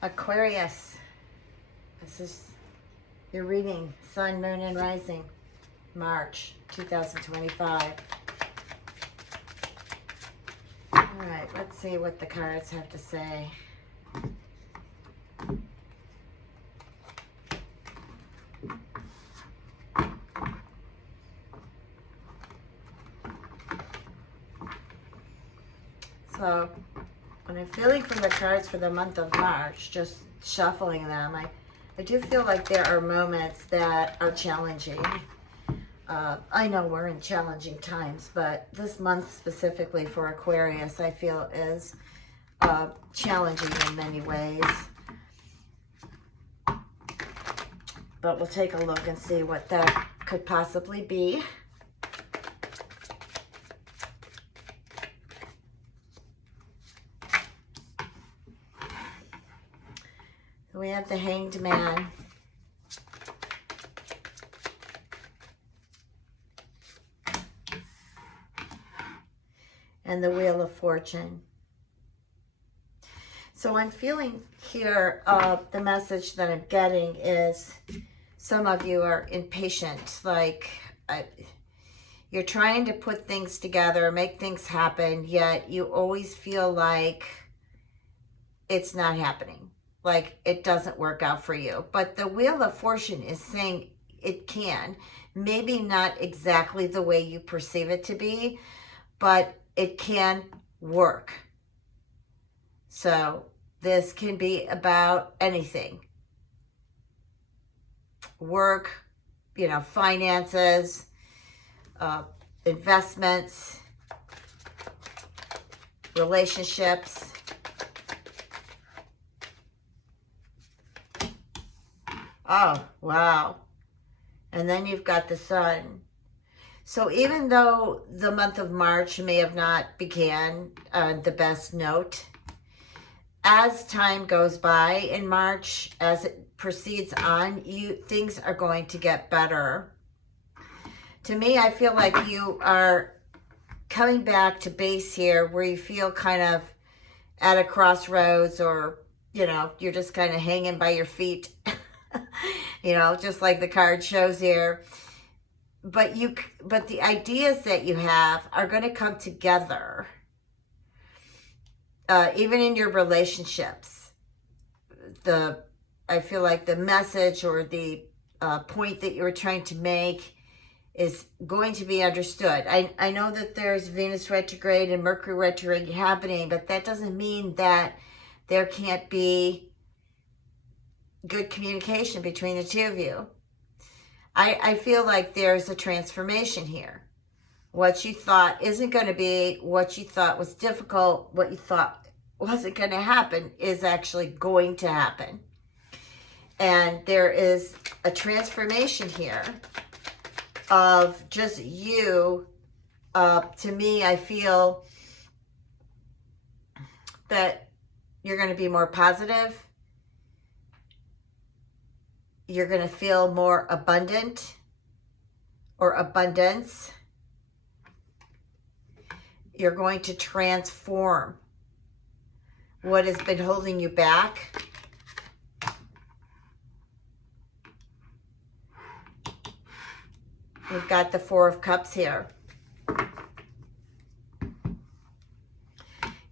Aquarius, this is your reading, Sun, Moon, and Rising, March 2025. All right, let's see what the cards have to say. So, when I'm feeling from the cards for the month of March, just shuffling them, I do feel like there are moments that are challenging. I know we're in challenging times, but this month specifically for Aquarius, I feel is challenging in many ways. But we'll take a look and see what that could possibly be. We have the Hanged Man. And the Wheel of Fortune. So I'm feeling here, the message that I'm getting is some of you are impatient. Like you're trying to put things together, make things happen, yet you always feel like it's not happening. Like it doesn't work out for you. But the Wheel of Fortune is saying it can. Maybe not exactly the way you perceive it to be, but it can work. So this can be about anything. Work, finances, investments, relationships. Oh, wow. And then you've got the Sun. So even though the month of March may have not began on the best note, as time goes by in March, as it proceeds on, things are going to get better. To me, I feel like you are coming back to base here where you feel kind of at a crossroads, or, you're just kind of hanging by your feet. Just like the card shows here. But the ideas that you have are going to come together. Even in your relationships. I feel like the message or the point that you were trying to make is going to be understood. I know that there's Venus retrograde and Mercury retrograde happening, but that doesn't mean that there can't be good communication between the two of you. I feel like there's a transformation here. What you thought isn't going to be, what you thought was difficult, what you thought wasn't going to happen is actually going to happen. And there is a transformation here of just you. To me, I feel that you're going to be more positive. You're going to feel more abundant or abundance. You're going to transform what has been holding you back. We've got the Four of Cups here.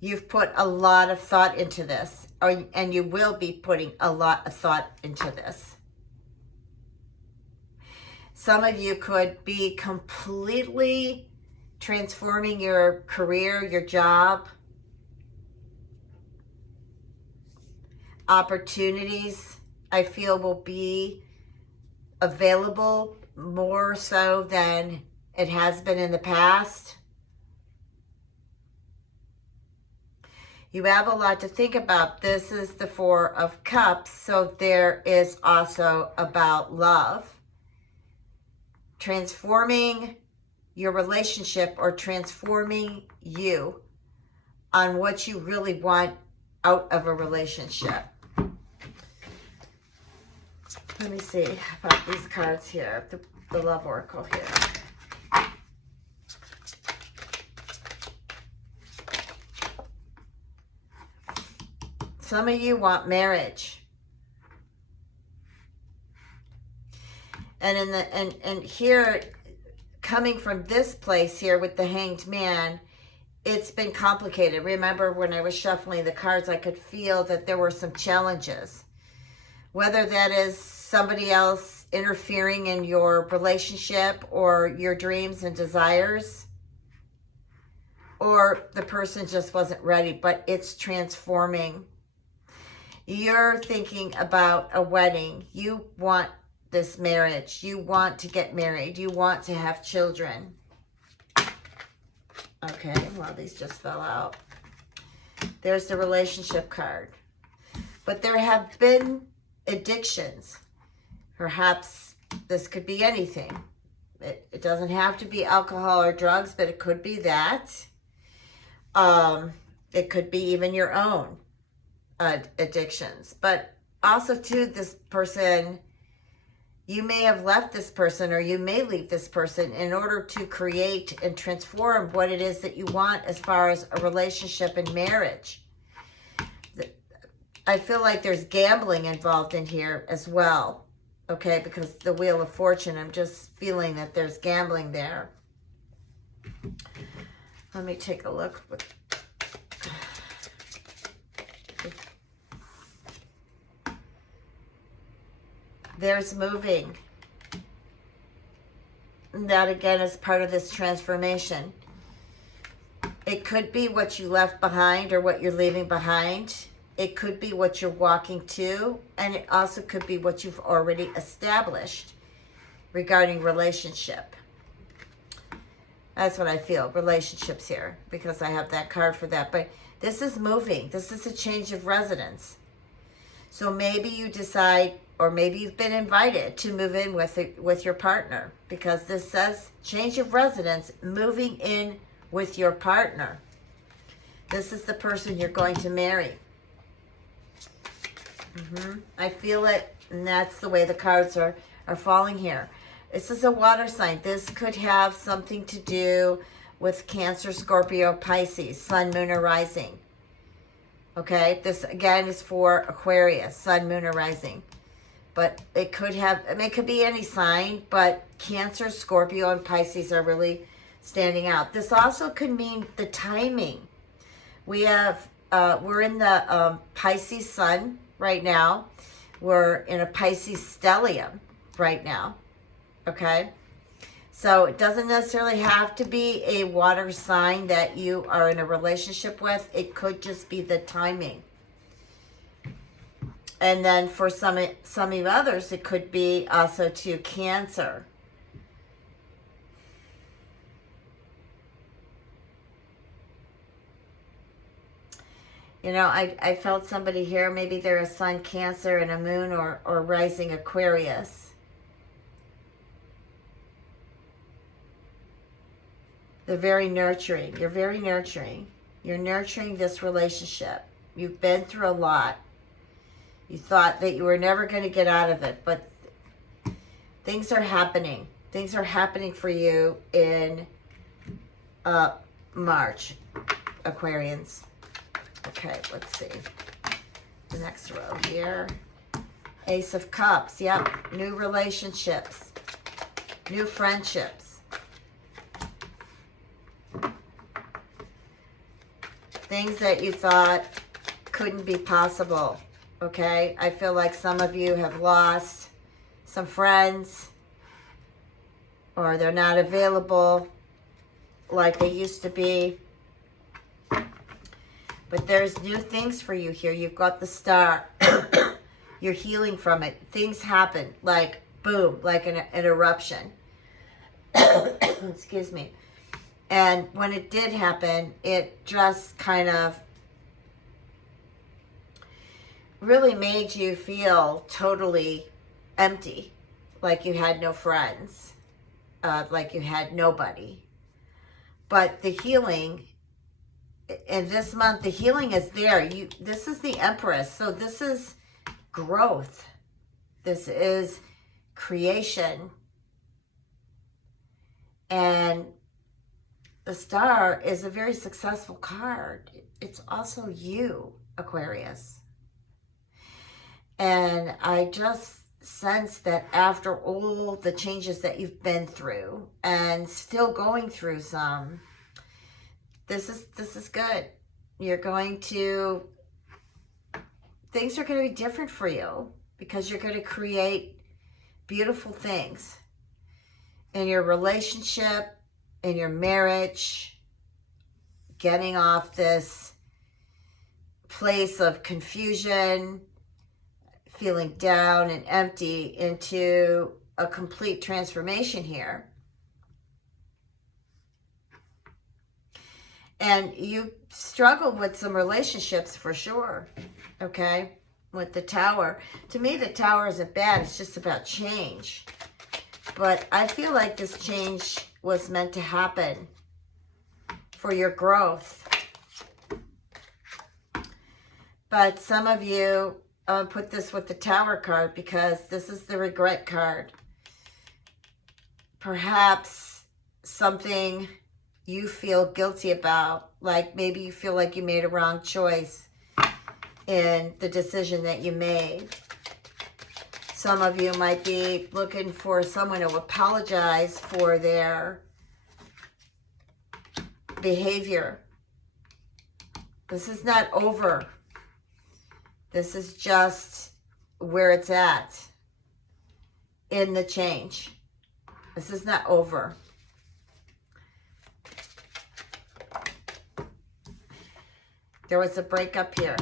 You've put a lot of thought into this, and you will be putting a lot of thought into this. Some of you could be completely transforming your career, your job, opportunities, I feel, will be available more so than it has been in the past. You have a lot to think about. This is the Four of Cups, so there is also about love. Transforming your relationship or transforming you on what you really want out of a relationship. Let me see about these cards here, the Love Oracle here. Some of you want marriage. And in the and here, coming from this place here with the Hanged Man, it's been complicated. Remember when I was shuffling the cards, I could feel that there were some challenges. Whether that is somebody else interfering in your relationship or your dreams and desires, or the person just wasn't ready, but it's transforming. You're thinking about a wedding. You want this marriage. You want to get married. You want to have children. Okay, well, these just fell out. There's the relationship card. But there have been addictions. Perhaps this could be anything. It doesn't have to be alcohol or drugs, but it could be that. It could be even your own addictions. But also, too, this person, you may have left this person, or you may leave this person in order to create and transform what it is that you want as far as a relationship and marriage. I feel like there's gambling involved in here as well. Okay, because the Wheel of Fortune, I'm just feeling that there's gambling there. Let me take a look. There's moving. And that again is part of this transformation. It could be what you left behind or what you're leaving behind. It could be what you're walking to, and it also could be what you've already established regarding relationship. That's what I feel, relationships here, because I have that card for that. But this is moving. This is a change of residence. So maybe you decide, or maybe you've been invited to move in with your partner, because this says change of residence, moving in with your partner. This is the person you're going to marry. I feel it, and that's the way the cards are falling here. This is a water sign. This could have something to do with Cancer, Scorpio, Pisces, Sun, Moon, or Rising. Okay, this again is for Aquarius, Sun, Moon, or Rising. But it could have, I mean, it could be any sign, but Cancer, Scorpio, and Pisces are really standing out. This also could mean the timing. We have, we're in the Pisces Sun right now. We're in a Pisces stellium right now. Okay, so it doesn't necessarily have to be a water sign that you are in a relationship with. It could just be the timing. And then for some of you others, it could be also to Cancer. You know, I felt somebody here, maybe they're a Sun, Cancer, and a Moon or Rising Aquarius. They're very nurturing. You're very nurturing. You're nurturing this relationship. You've been through a lot. You thought that you were never going to get out of it, but things are happening. Things are happening for you in March, Aquarians. Okay, let's see. The next row here. Ace of Cups. Yep. New relationships. New friendships. Things that you thought couldn't be possible. Okay? I feel like some of you have lost some friends, or they're not available like they used to be. But there's new things for you here. You've got the Star. You're healing from it. Things happen like boom, like an eruption. Excuse me. And when it did happen, it just kind of really made you feel totally empty, like you had no friends, like you had nobody. But the healing, in this month, the healing is there. This is the Empress, so this is growth. This is creation. And the Star is a very successful card. It's also you, Aquarius. And I just sense that after all the changes that you've been through and still going through some, this is good. You're going to, things are going to be different for you because you're going to create beautiful things in your relationship, in your marriage, getting off this place of confusion, feeling down and empty, into a complete transformation here. And you struggled with some relationships for sure, okay? With the Tower. To me, the Tower isn't bad. It's just about change. But I feel like this change was meant to happen for your growth. But some of you put this with the Tower card because this is the regret card. Perhaps something you feel guilty about, like maybe you feel like you made a wrong choice in the decision that you made. Some of you might be looking for someone to apologize for their behavior. This is not over. This is just where it's at in the change. This is not over. There was a breakup here.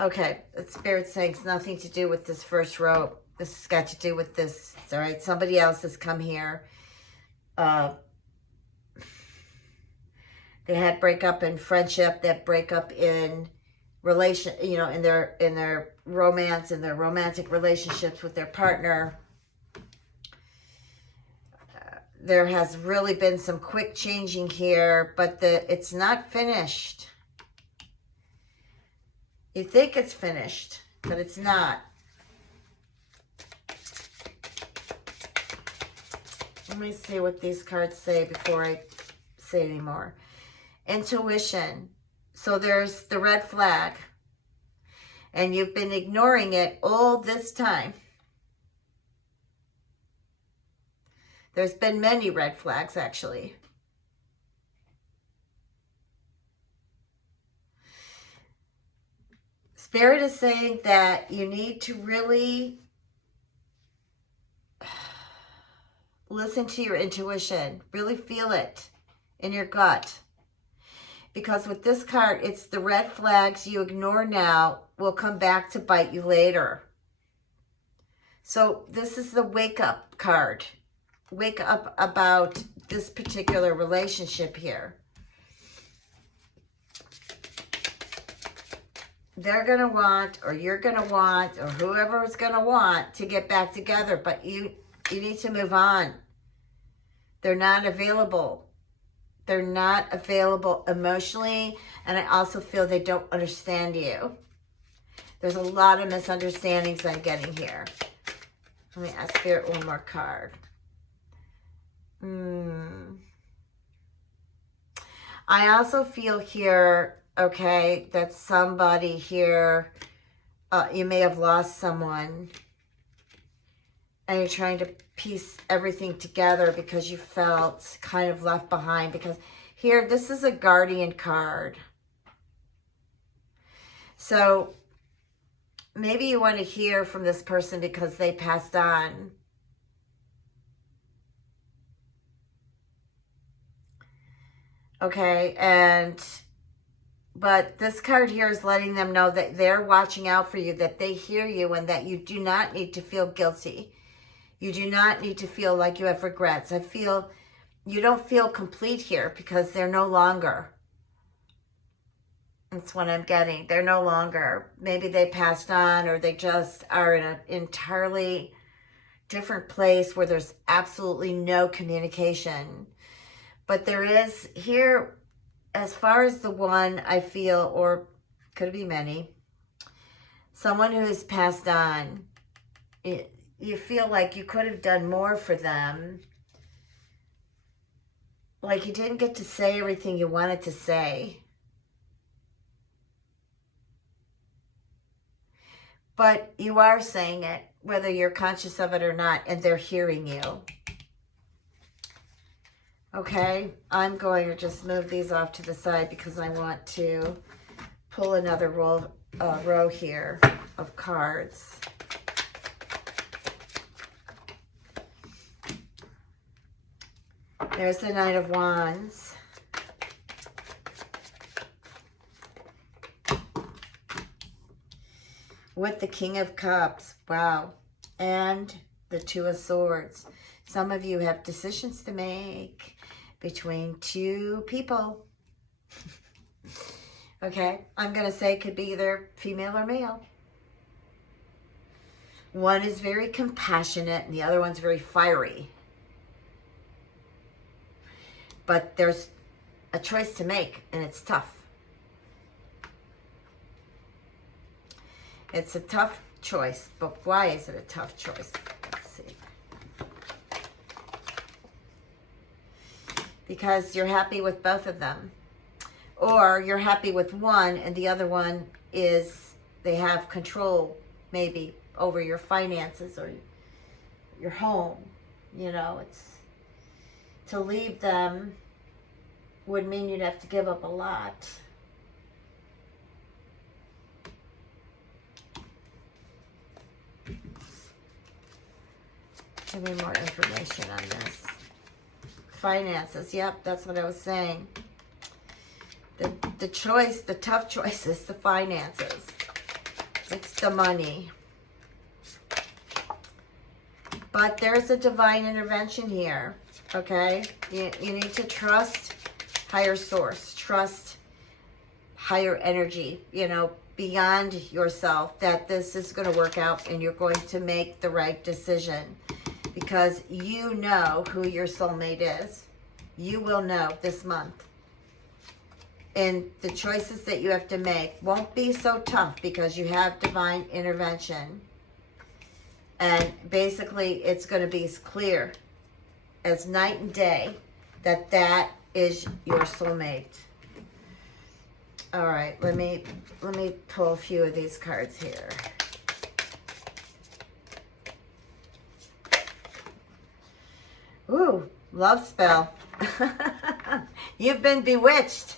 Okay, the Spirit's saying it's nothing to do with this first row. This has got to do with this. It's all right. Somebody else has come here. They had breakup in friendship. They had breakup in relation. You know, in their romance, in their romantic relationships with their partner. There has really been some quick changing here, but it's not finished. You think it's finished, but it's not. Let me see what these cards say before I say any more. Intuition. So there's the red flag, and you've been ignoring it all this time. There's been many red flags, actually. Spirit is saying that you need to really listen to your intuition. Really feel it in your gut. Because with this card, it's the red flags you ignore now will come back to bite you later. So this is the wake up card. Wake up about this particular relationship here. They're going to want, or you're going to want, or whoever is going to want to get back together, but you need to move on. They're not available. They're not available emotionally, and I also feel they don't understand you. There's a lot of misunderstandings I'm getting here. Let me ask Spirit one more card. I also feel here, okay, that somebody here, you may have lost someone, and you're trying to piece everything together because you felt kind of left behind. Because here, this is a guardian card. So maybe you want to hear from this person because they passed on. Okay, but this card here is letting them know that they're watching out for you, that they hear you, and that you do not need to feel guilty. You do not need to feel like you have regrets. I feel you don't feel complete here because they're no longer. That's what I'm getting. They're no longer. Maybe they passed on, or they just are in an entirely different place where there's absolutely no communication. But there is here, as far as the one I feel, or could be many, someone who has passed on, you feel like you could have done more for them. Like you didn't get to say everything you wanted to say. But you are saying it, whether you're conscious of it or not, and they're hearing you. Okay, I'm going to just move these off to the side because I want to pull another row here of cards. There's the Knight of Wands. With the King of Cups. Wow. And the Two of Swords. Some of you have decisions to make between two people. Okay. I'm going to say it could be either female or male. One is very compassionate and the other one's very fiery. But there's a choice to make, and it's tough. It's a tough choice, but why is it a tough choice? Let's see. Because you're happy with both of them. Or you're happy with one, and the other one is they have control, maybe, over your finances or your home. You know, it's... To leave them would mean you'd have to give up a lot. Give me more information on this. Finances. Yep, that's what I was saying. The choice, the tough choice is the finances. It's the money. But there's a divine intervention here. Okay, you need to trust higher source, trust higher energy, you know, beyond yourself, that this is going to work out and you're going to make the right decision because you know who your soulmate is. You will know this month. And the choices that you have to make won't be so tough because you have divine intervention. And basically, it's going to be as clear as night and day that that is your soulmate. All right, let me pull a few of these cards here. Ooh, love spell. You've been bewitched.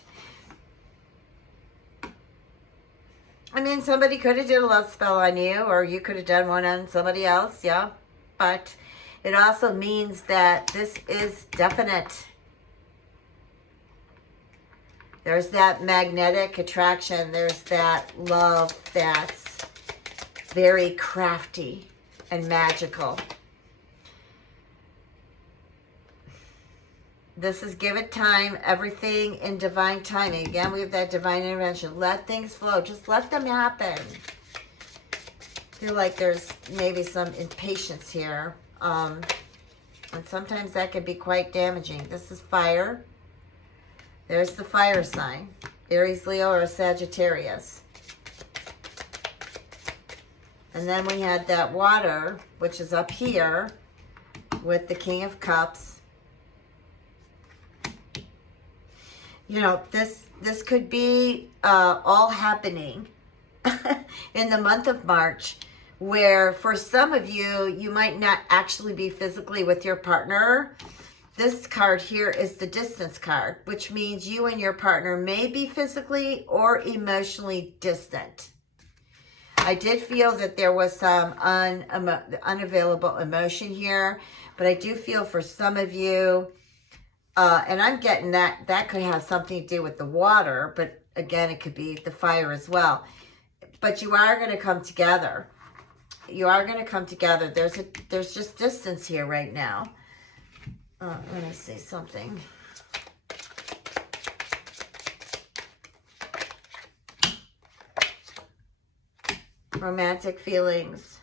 I mean, somebody could have did a love spell on you, or you could have done one on somebody else, yeah. But it also means that this is definite. There's that magnetic attraction. There's that love that's very crafty and magical. This is give it time, everything in divine timing. Again, we have that divine intervention. Let things flow. Just let them happen. I feel like there's maybe some impatience here. And sometimes that can be quite damaging. This is fire. There's the fire sign. Aries, Leo, or Sagittarius. And then we had that water, which is up here with the King of Cups. You know, this could be all happening in the month of March, where for some of you, you might not actually be physically with your partner. This card here is the distance card, which means you and your partner may be physically or emotionally distant. I did feel that there was some unavailable emotion here, but I do feel for some of you, and I'm getting that could have something to do with the water, but again, it could be the fire as well. But you are going to come together. You are going to come together. There's just distance here right now. Let me see something. Romantic feelings.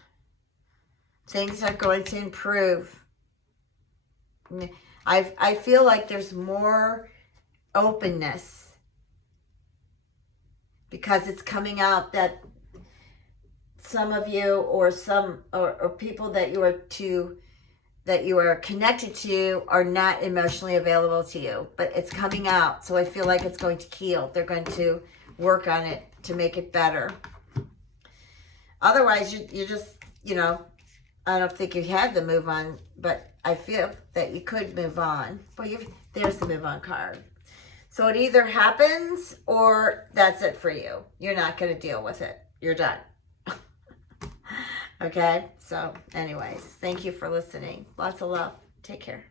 Things are going to improve. I feel like there's more openness because it's coming out that some of you or people that you are to that you are connected to are not emotionally available to you, but it's coming out. So I feel like it's going to heal. They're going to work on it to make it better. Otherwise, you just, you know, I don't think you had to move on, but I feel that you could move on. Well, there's the move on card. So it either happens or that's it for you. You're not going to deal with it. You're done. Okay? So anyways, thank you for listening. Lots of love. Take care.